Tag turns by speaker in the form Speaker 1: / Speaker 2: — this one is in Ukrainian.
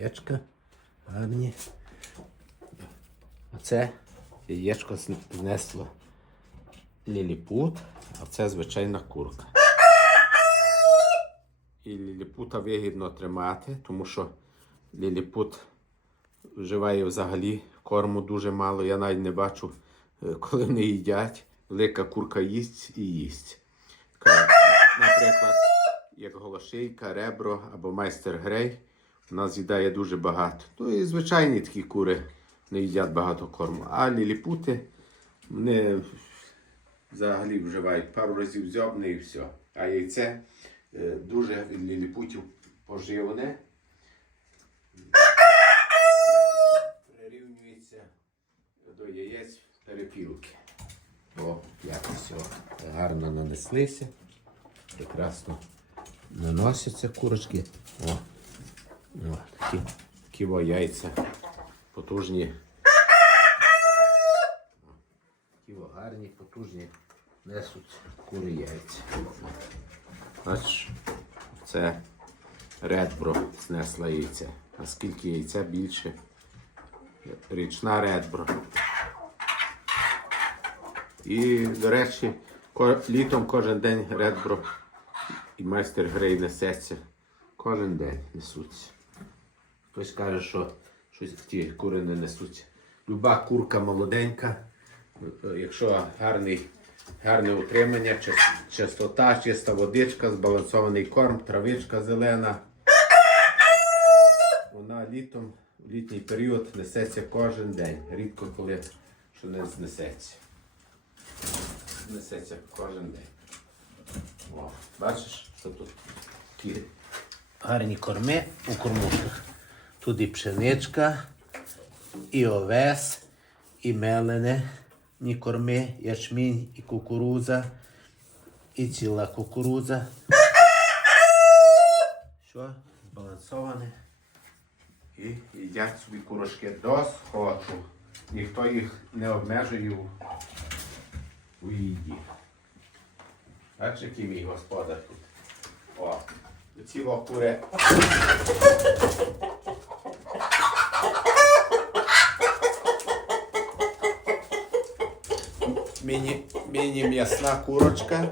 Speaker 1: яєчка гарні. Оце яєчко знесло ліліпут, а це звичайна курка. І ліліпута вигідно тримати, тому що ліліпут вживає взагалі корму дуже мало. Я навіть не бачу, е, коли вони їдять. Велика курка їсть і їсть. Наприклад, як голошийка, ребро або майстер грей. Вона з'їдає дуже багато. Ну і звичайні такі кури не їдять багато корму. А ліліпути вони взагалі вживають пару разів зьобне і все. А яйце е, дуже від ліліпутів поживне. Прирівнюється до яєць перепілки. О, як все гарно нанеслися. Прекрасно наносяться курочки. О, о такі, такі о, яйця потужні. Такі о, гарні, потужні несуть кури яйця. Бачиш, це редбро знесла яйця. Наскільки яйця більше? Річна редбро. І, до речі, літом кожен день редбро і майстер грей несеться. Кожен день несуться. Хтось каже, що щось ті кури не несуться. Люба курка молоденька, якщо гарний, гарне утримання, чистота, чиста водичка, збалансований корм, травичка зелена. Вона літом, в літній період несеться кожен день. Рідко коли що не знесеться. Несеться кожен день. О, бачиш, що тут такі гарні корми у кормушках. Тут і пшеничка, і овес, і мелене, ні корми, ячмінь, і кукурудза, і ціла кукурудза. Що? Збалансоване. І їдять собі курочки до схочу. Ніхто їх не обмежує у, їді. Бачиш, який мій господар тут. О, ці кури. Міні, міні м'ясна курочка.